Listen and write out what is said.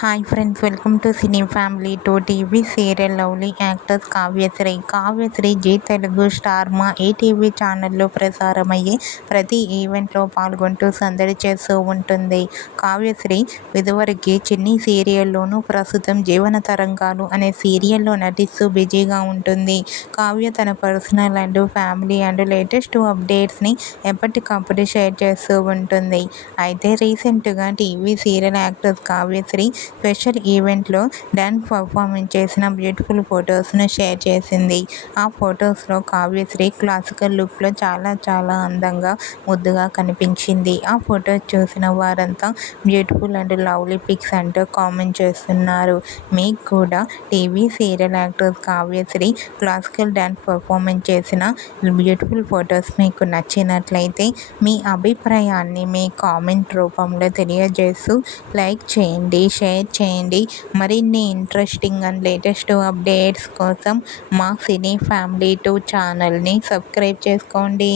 Hi friends, welcome to cine family to TV serial lovely actors Kavyasri Zee Telugu Star Maa ETV ఛానల్లో ప్రసారమయ్యే ప్రతి ఈవెంట్లో పాల్గొంటూ సందడి చేస్తూ ఉంటుంది. కావ్యశ్రీ ఇదివరకే చిన్ని సీరియల్లోనూ, ప్రస్తుతం జీవన తరంగాలు అనే సీరియల్లో నటిస్తూ బిజీగా ఉంటుంది. కావ్య తన personal and family and latest అప్డేట్స్ని ఎప్పటికప్పుడు షేర్ చేస్తూ ఉంటుంది. అయితే రీసెంట్గా TV serial actors Kavyasri special ఈవెంట్లో డ్యాన్స్ పర్ఫార్మెన్స్ చేసిన బ్యూటిఫుల్ ఫొటోస్ను షేర్ చేసింది. ఆ ఫొటోస్లో కావ్యశ్రీ క్లాసికల్ లుక్లో చాలా అందంగా, ముద్దుగా కనిపించింది. ఆ ఫొటోస్ చూసిన వారంతా బ్యూటిఫుల్ అండ్ లవ్లీ పిక్స్ అంటూ కామెంట్ చేస్తున్నారు. మీకు కూడా TV serial actors Kavyasri classical dance performance చేసిన బ్యూటిఫుల్ ఫొటోస్ మీకు నచ్చినట్లయితే మీ అభిప్రాయాన్ని మీ కామెంట్ రూపంలో తెలియజేస్తూ లైక్ చేయండి, షేర్ చేయండి. మరిన్ని ఇంట్రెస్టింగ్ అండ్ లేటెస్ట్ అప్డేట్స్ కోసం మా సినీ ఫ్యామిలీ 2 ఛానల్ని సబ్స్క్రైబ్ చేసుకోండి.